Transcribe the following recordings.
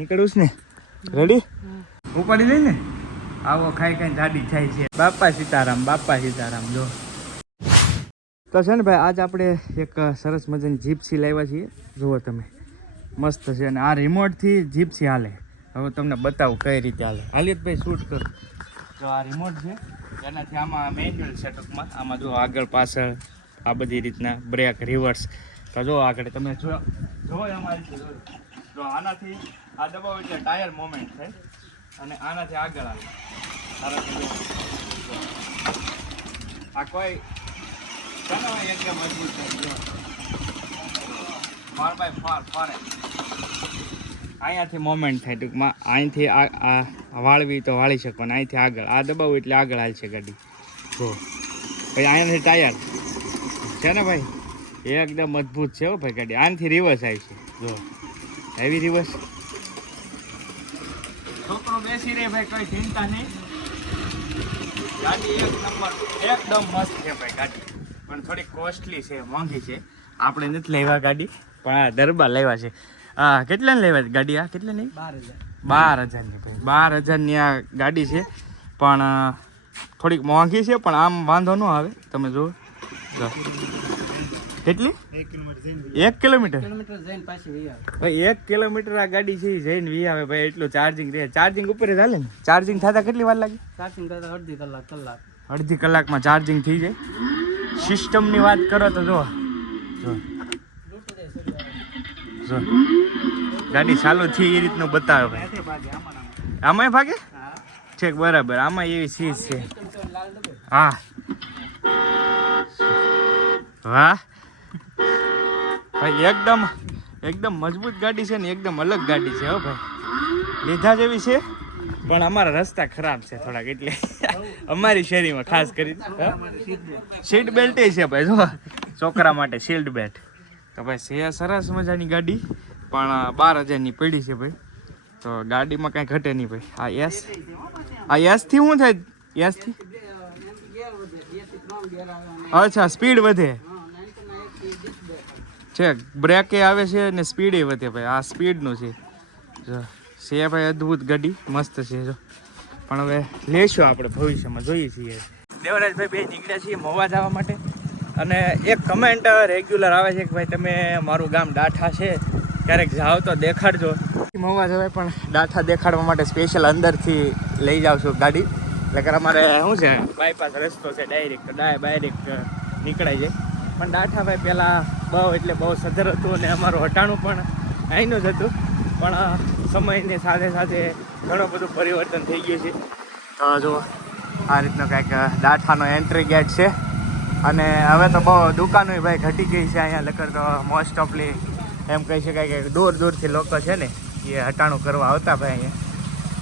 નીકળું ને રેડી ઉપાડી લઈ ને આવો ખાઈ ખાઈ ગાડી થાય છે બાપા સીતારામ જો તો છે ને ભાઈ આજ આપણે એક સરસ મજાની જીપ્સી લાવ્યા છીએ જુઓ તમે મસ્ત છે અને આ રિમોટથી જીપ્સી હાલે હવે તમને બતાવું કઈ રીતે હાલે ભાઈ શૂટ કરો જો આ રિમોટ છે એનાથી આમાં મેન્યુઅલ સેટઅપમાં આમાં જો આગળ પાછળ આ બધી રીતના બ્રેક રિવર્સ તો જો આગળ તમે જો અમારી જો આનાથી આ દબાવો એટલે ટાયર મોમેન્ટ થાય અને આનાથી આગળ આવે આ કોઈ એકદમ મજબૂત છે અહીંયાથી મોમેન્ટ થાય ટૂંકમાં અહીંથી આ વાળવી તો વાળી શકો ને અહીંથી આગળ આ દબાવું એટલે આગળ હાલશે ગાડી જો ભાઈ અહીંયાથી ટાયર છે ને ભાઈ એકદમ મજબૂત છે હો ભાઈ ગાડી આનાથી રિવર્સ આવી છે જો હેવી રિવર્સ છોકરો બેસી રહે ભાઈ કોઈ ચિંતા નહીં ગાડી એક નંબર એકદમ મસ્ત છે ભાઈ ગાડી પણ થોડી કોસ્ટલી છે મોંઘી છે આપણે નથી લેવા ગાડી પણ આ દરબાર લેવા છે હા કેટલાને લેવા ગાડી આ કેટલા નહીં 12,000ની ભાઈ 12,000ની આ ગાડી છે પણ થોડીક મોંઘી છે પણ આમ વાંધો ન આવે તમે જુઓ કેટલી 1 કિલોમીટર ભાઈ 1 કિલોમીટર આ ગાડી છે જઈને વી આવે ભાઈ એટલું ચાર્જિંગ રહે ચાર્જિંગ ઉપર જ હાલે ને ચાર્જિંગ થતા કેટલી વાર લાગે ચાર્જિંગ થતા અડધી કલાકમાં ચાર્જિંગ થઈ જાય સિસ્ટમની વાત કરો તો જો ગાડી ચાલુ થઈ એ રીતનું બતાવે ભાઈ આમાંય ભાગે ઠીક બરાબર આમાં એવી ચીજ છે હા વાહ ભાઈ એકદમ મજબૂત ગાડી છે ને એકદમ અલગ ગાડી છે હો ભાઈ લીધા જેવી છે પણ અમારા રસ્તા ખરાબ છે થોડાક એટલે અમારી શેરીમાં ખાસ કરી સીટ બેલ્ટ છે ભાઈ જો છોકરા માટે સીટ બેલ્ટ તો ભાઈ છે સરસ મજાની ગાડી પણ 12,000ની પડી છે ભાઈ તો ગાડીમાં કાંઈ ઘટે નહીં ભાઈ આ એસથી શું થાય એસથી અચ્છા સ્પીડ વધે છે બ્રેકે આવે છે ને સ્પીડે વધે ભાઈ આ સ્પીડનું છે જો છે ભાઈ અદ્ભુત ગાડી મસ્ત છે જો પણ હવે લેશું આપણે ભવિષ્યમાં જોઈએ છીએ દેવરાજભાઈ બે નીકળ્યા છીએ મહુવા જવા માટે અને એક કમેન્ટ રેગ્યુલર આવે છે કે ભાઈ તમે મારું ગામ ડાઠા છે ક્યારેક જાઓ તો દેખાડજો મહુવા જવાય પણ ડાઠા દેખાડવા માટે સ્પેશિયલ અંદરથી લઈ જાઉં છું ગાડી એટલે કે અમારે શું છે બાયપાસ રસ્તો છે ડાયરેક્ટ નીકળાઈ જાય પણ ડાઠા ભાઈ પહેલાં બહુ સધર હતું અને અમારું હટાણું પણ અહીંનું જ હતું પણ સમયની સાથે સાથે ઘણું બધું પરિવર્તન થઈ ગયું છે તો જો આ રીતનો કંઈક ડાઠાનો એન્ટ્રી ગેટ છે અને હવે તો બહુ દુકાનો ભાઈ ઘટી ગઈ છે અહીંયા લગર તો મોસ્ટ ઓફલી એમ કહી શકાય કે દૂરથી લોકો છે ને એ હટાણું કરવા આવતા ભાઈ અહીંયા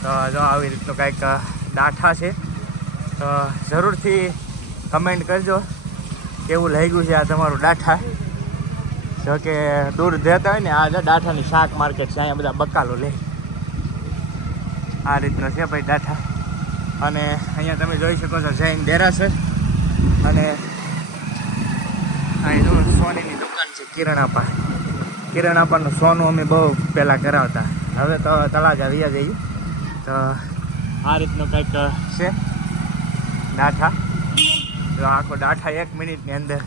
તો જો આવી રીતનું કંઈક ડાઠા છે તો જરૂરથી કમેન્ટ કરજો કેવું લાગ્યું છે આ તમારું ડાઠા જો કે દૂર જતા હોય ને આ ડાઠાની શાક માર્કેટ છે અહીંયા બધા બકાલો લે આ રીતનો છે ભાઈ ડાઠા અને અહીંયા તમે જોઈ શકો છો જૈન દેરાસર અને અહીં જો સોનીની દુકાન છે કિરણ આપાનું સોનું અમે બહુ પહેલાં કરાવતા હવે તો તળાજા વ્યા જઈએ તો આ રીતનું કંઈક છે ડાઠા તો આખો ડાઠા 1 મિનિટની અંદર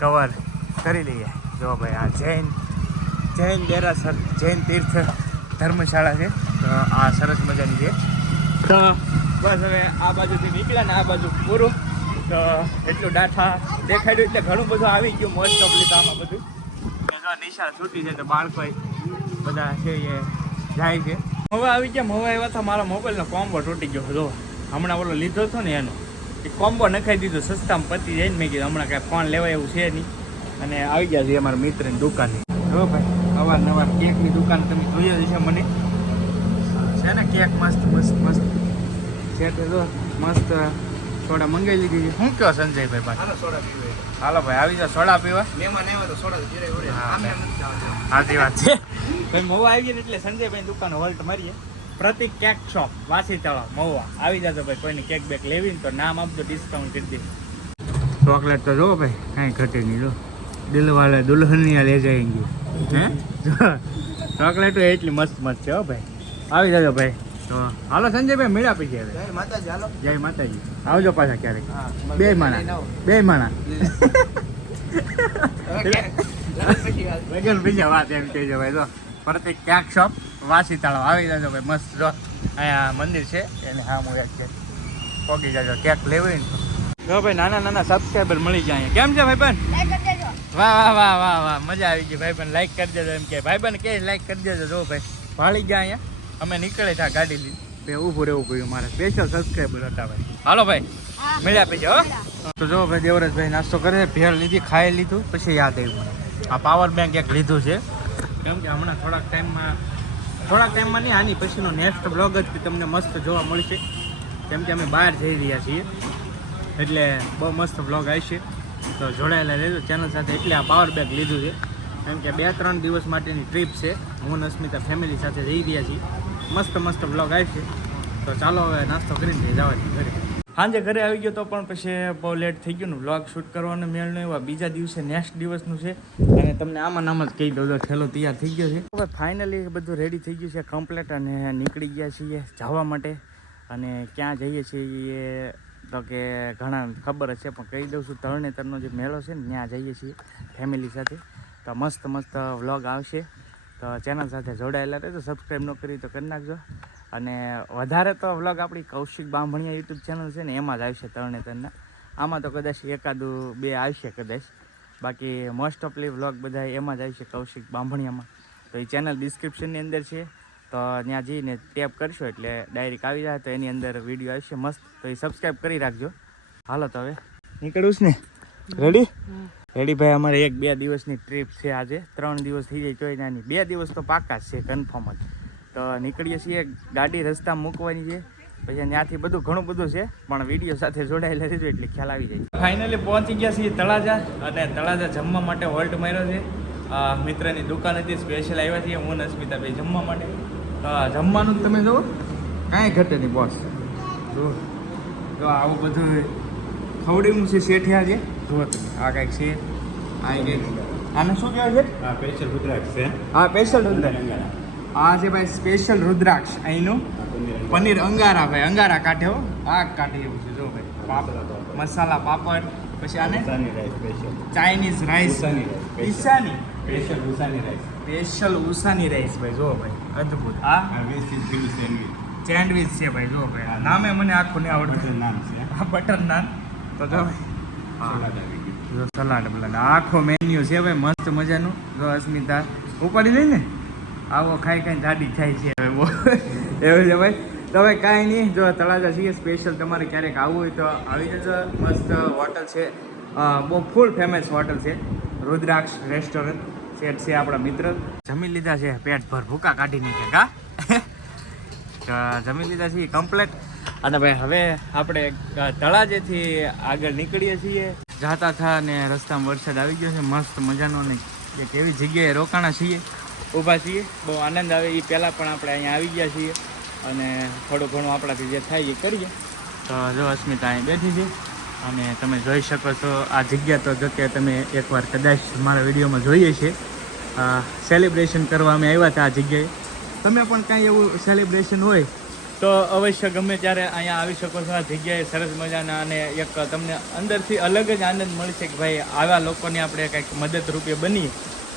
કવર કરી લઈએ જો ભાઈ આ જૈન દેરાસર જૈન તીર્થ ધર્મશાળા છે તો આ સરસ મજાની છે તો બસ હવે આ બાજુથી નીકળ્યા ને આ બાજુ પૂરું તો એટલું ડાઠા દેખાડ્યું એટલે ઘણું બધું આવી ગયું મોસ્ટ ઓફલી તો આમાં બધું નિશાળ છૂટી છે તો બાળકો બધા છે એ જાય છે હવે આવી ગયા મહુવા આવ્યા તો મારા મોબાઈલનો કોમ્બો તૂટી ગયો જો હમણાં ઓલો લીધો હતો ને એનો એ કોમ્બો નખાઈ દીધો સસ્તામાં પતી જાય ને મેં કીધું હમણાં કાંઈ ફોન લેવાય એવું છે નહીં અને આવી ગયા છે અમારા મિત્રની દુકાને જો ભાઈ અવારનવાર કેકની દુકાન તમે જોઈ છે મને છે ને કેક મસ્ત છે તો જો મસ્ત સોડા મંગાવી લીધી છે શું કહો સંજયભાઈ ભાઈ હાલો ભાઈ આવી જાઓ સોડા પીવા સાચી વાત છે ભાઈ મહુવા આવી ગયા એટલે સંજયભાઈ દુકાન હોલ્ટ મારીએ પ્રતિક કેક શોપ વાસી તળાવ મહુવા આવી જતો ભાઈ કોઈને કેક બેક લેવી ને તો નામ આપજો ડિસ્કાઉન્ટ કરી દે ચોકલેટ તો જો ભાઈ કાંઈ ઘટે નહીં જો દિલ વાળા દુલ્હનિયા લે જાયંગે હે ચોકલેટો એટલી મસ્ત છે હો ભાઈ આવી જાજો ભાઈ. તો હાલો સંજયભાઈ મેળા પી ગયા. જય માતાજી. હાલો. જય માતાજી. આવજો પાછા ક્યારેક. હા, બે માણા. વગર બીજા વાત એમ કહેજો ભાઈ. તો પ્રતિક ક્યાંક શોપ વાસી તળાવ આવી જાજો ભાઈ. મસ્ત જો અહીંયા મંદિર છે એને હા હું એક છે પોગી જાજો ક્યાંક લેવું ને. જો ભાઈ નાના નાના સબસ્ક્રાઈબર મળી જાય અહીંયા. કેમ છે ભાઈ બન? વાહ વાહ વાહ વાહ વાહ મજા આવી ગઈ ભાઈ બન. લાઈક કરી દેજો એમ કે ભાઈ બન કે લાઈક કરી દેજો. જો ભાઈ ભાળી ગયા અહીંયા. અમે નીકળે ત્યાં ગાડી લીધી ઊભું રહેવું પડ્યું. મારે સ્પેશિયલ સબસ્ક્રાઈબર હતા ભાઈ. હાલો ભાઈ મળ્યા પછી હો. તો જો ભાઈ દેવરાજભાઈ નાસ્તો કરે ભેળ લીધી ખાઈ લીધું પછી યાદ આવ્યું આ પાવર બેંક એક લીધું છે. કેમ કે હમણાં થોડાક ટાઈમમાં નહીં આની પછીનો નેક્સ્ટ બ્લોગ જ તમને મસ્ત જોવા મળશે. કેમ કે અમે બહાર જઈ રહ્યા છીએ એટલે બહુ મસ્ત બ્લોગ આવશે. તો જોડાયેલા રહેજો ચેનલ સાથે. એટલે આ પાવર બેંક લીધું છે કેમ કે 2-3 દિવસ માટેની ટ્રીપ છે. હું અને અસ્મિતા ફેમિલી સાથે જઈ રહ્યા છીએ. મસ્ત બ્લોગ આવશે. તો ચાલો હવે નાસ્તો કરીને જવાથી ઘરે. સાંજે ઘરે આવી ગયો તો પણ પછી બહુ લેટ થઈ ગયું ને બ્લોગ શૂટ કરવાનો મેળ નહીં. એવા બીજા દિવસે નેક્સ્ટ દિવસનું છે અને તમને આમાં જ કહી દઉં તો ઠેલો તૈયાર થઈ ગયો છે. હવે ફાઇનલી બધું રેડી થઈ ગયું છે કમ્પ્લીટ અને નીકળી ગયા છીએ જવા માટે. અને ક્યાં જઈએ છીએ તો કે ઘણા ખબર જ છે પણ કહી દઉં છું. તરણેતરનો જે મેળો છે ને ત્યાં જઈએ છીએ ફેમિલી સાથે. તો મસ્ત વ્લોગ આવશે. તો ચેનલ સાથે જોડાયેલા રહેજો. સબસ્ક્રાઈબ ન કરી તો કરી નાખજો. અને વધારે તો વ્લોગ આપણી કૌશિક બાંભણિયા યુટ્યુબ ચેનલ છે ને એમાં જ આવશે તરણેતરના. આમાં તો કદાચ 1-2 આવશે કદાચ. બાકી મોસ્ટ ઓફલી વ્લોગ બધા એમાં જ આવશે કૌશિક બાંભણિયામાં. તો એ ચેનલ ડિસ્ક્રિપ્શનની અંદર છે. તો ત્યાં જઈને ટેપ કરશો એટલે ડાયરેક્ટ આવી જાય. તો એની અંદર વિડીયો આવશે મસ્ત. તો એ સબસ્ક્રાઈબ કરી રાખજો. હાલો તો હવે નીકળવું છે ને. રેડી ભાઈ. અમારે 1-2 દિવસની ટ્રીપ છે આજે. 3 દિવસ થઈ જાય તોય નાની. 2 દિવસ તો પાકા જ છે કન્ફર્મ જ. તો નીકળીએ છીએ. ગાડી રસ્તામાં મૂકવાની છે પછી ત્યાંથી બધું ઘણું બધું છે પણ વિડીયો સાથે જોડાયેલા રહેજો એટલે ખ્યાલ આવી જાય. ફાઇનલી પહોંચી ગયા છીએ તળાજા. અને તળાજા જમવા માટે હોલ્ટ માર્યો છે. મિત્રની દુકાન હતી સ્પેશિયલ આવ્યા છીએ હું અને અસ્મિતાભાઈ જમવા માટે. જમવાનું તમે જુઓ કાંઈ ઘટે નહીં બોસ. જો આવું બધું ખવડીનું છે શેઠિયા છે. જુઓ તમે આ કાંઈક છે. આ કંઈક આને શું કહેવાય છે? આ સ્પેશિયલ રુદ્રાક્ષ છે. હા સ્પેશિયલ રુદ્રાક્ષ. આ છે ભાઈ સ્પેશિયલ રુદ્રાક્ષ. અહીંનું પનીર અંગારા ભાઈ. અંગારા કાઢે હો. આ કાઢે એવું છે જો ભાઈ. મસાલા પાપડ પછી આને ચાઇનીઝ રાઈસ. ઈશાની સ્પેશિયલ ઉસાની રાઈસ ભાઈ. જો ભાઈ અદ્ભુત. આ સેન્ડવિચ છે ભાઈ. જો ભાઈ આ નામે મને આખું નહીં આવડતું. નામ છે આ બટર નાન. તો જો સલાડ બલાડ આખો મેન્યુ છે ભાઈ મસ્ત મજાનું. જો અસ્મિતા ઉપાડી લઈ ને આવો ખાઈ જાડી થાય છે હવે બહુ એવું છે ભાઈ. તો હવે કાંઈ નહીં. જો તળાજા છીએ સ્પેશિયલ તમારે ક્યારેક આવવું હોય તો આવી જજો. મસ્ત હોટલ છે. બહુ ફૂલ ફેમસ હોટલ છે રુદ્રાક્ષ રેસ્ટોરન્ટ. સેટ છે આપણા મિત્ર. જમી લીધા છે પેટ ભર ભૂકા કાઢી નાખ્યા કા. જમી લીધા છીએ કમ્પ્લેટ. અને ભાઈ હવે આપણે તળાજેથી આગળ નીકળીએ છીએ. જાતા થા ને રસ્તામાં વરસાદ આવી ગયો છે મસ્ત મજાનો. ને એક એવી જગ્યાએ રોકાણા છીએ ઊભા છીએ. બહુ આનંદ આવે. એ પહેલાં પણ આપણે અહીંયા આવી ગયા છીએ અને થોડું ઘણું આપણાથી જે થાય એ કરીએ. તો જો અસ્મિતા અહીં બેઠી છે અને તમે જોઈ શકો છો આ જગ્યા. તો જો કે તમે એકવાર કદાચ મારા વિડીયોમાં જોઈએ છે. સેલિબ્રેશન કરવા અમે આવ્યા હતા આ જગ્યાએ. તમે પણ કાંઈ એવું સેલિબ્રેશન હોય તો અવશ્ય ગમે ત્યારે અહીંયા આવી શકો છો. આ જગ્યાએ સરસ મજાના અને એક તમને અંદરથી અલગ જ આનંદ મળશે કે ભાઈ આવા લોકોને આપણે કંઈક મદદરૂપે બનીએ.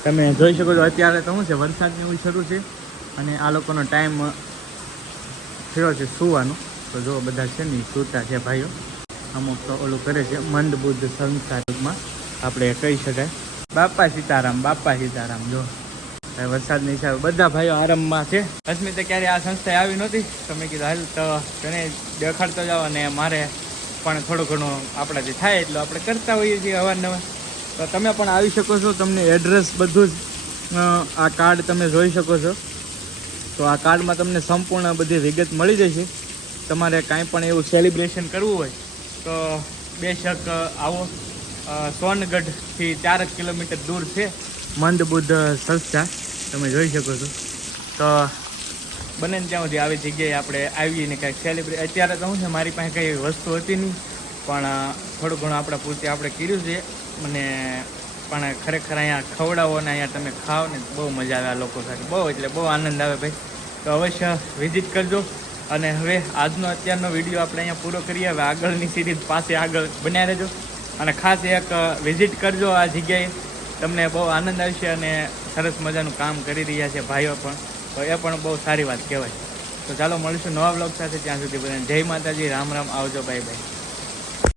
તમે જોઈ શકો છો અત્યારે તો શું છે વરસાદની એવું શરૂ છે અને આ લોકોનો ટાઈમ થયો છે સુવાનો. તો જો બધા છે ને સૂતા છે ભાઈઓ. અમુક તો ઓલું કરે છે મંદ બુદ્ધ સંસ્થામાં આપણે કહી શકાય. બાપા સીતારામ જો વરસાદની હિસાબે બધા ભાઈઓ આરામમાં છે. અસ્મિતા ક્યારે આ સંસ્થાએ આવી નહોતી તો મેં કીધું હાલ તો તેને દેખાડતો જાઓ અને મારે પણ થોડું ઘણું આપણાથી થાય એટલું આપણે કરતા હોઈએ છીએ અવારનવાર. તો તમે પણ આવી શકો છો. તમને એડ્રેસ બધું જ આ કાર્ડ તમે જોઈ શકો છો. તો આ કાર્ડમાં તમને સંપૂર્ણ બધી વિગત મળી જશે. તમારે કાંઈ પણ એવું સેલિબ્રેશન કરવું હોય તો બેશક આવો. સોનગઢથી 4 કિલોમીટર દૂર છે મંદ બુદ્ધ સંસ્થા. તમે જોઈ શકો છો. તો બને ત્યાં સુધી આવી જગ્યાએ આપણે આવીએ ને કાંઈક સેલિબ્રેટ. અત્યારે તો શું છે મારી પાસે કંઈ વસ્તુ હતી નહીં પણ થોડું ઘણું આપણા પૂરતી આપણે કર્યું છે. અને પણ ખરેખર અહીંયા ખવડાવો ને અહીંયા તમે ખાઓ ને બહુ મજા આવે આ લોકો સાથે. બહુ એટલે બહુ આનંદ આવે ભાઈ. તો અવશ્ય વિઝિટ કરજો. અને હવે આજનો અત્યારનો વિડીયો આપણે અહીંયા પૂરો કરીએ. હવે આગળની સિરીઝ પાસે આગળ બન્યા રહેજો અને ખાસ એક વિઝિટ કરજો આ જગ્યાએ. તમને બહુ આનંદ આવશે અને સરસ મજાનું કામ કરી રહ્યા છે ભાઈઓ પણ, તો એ પણ બહુ સારી વાત કહેવાય. તો ચાલો મળીશું નવા બ્લોગ સાથે. ત્યાં સુધી બધાને જય માતાજી, રામ રામ, આવજો, બાય બાય.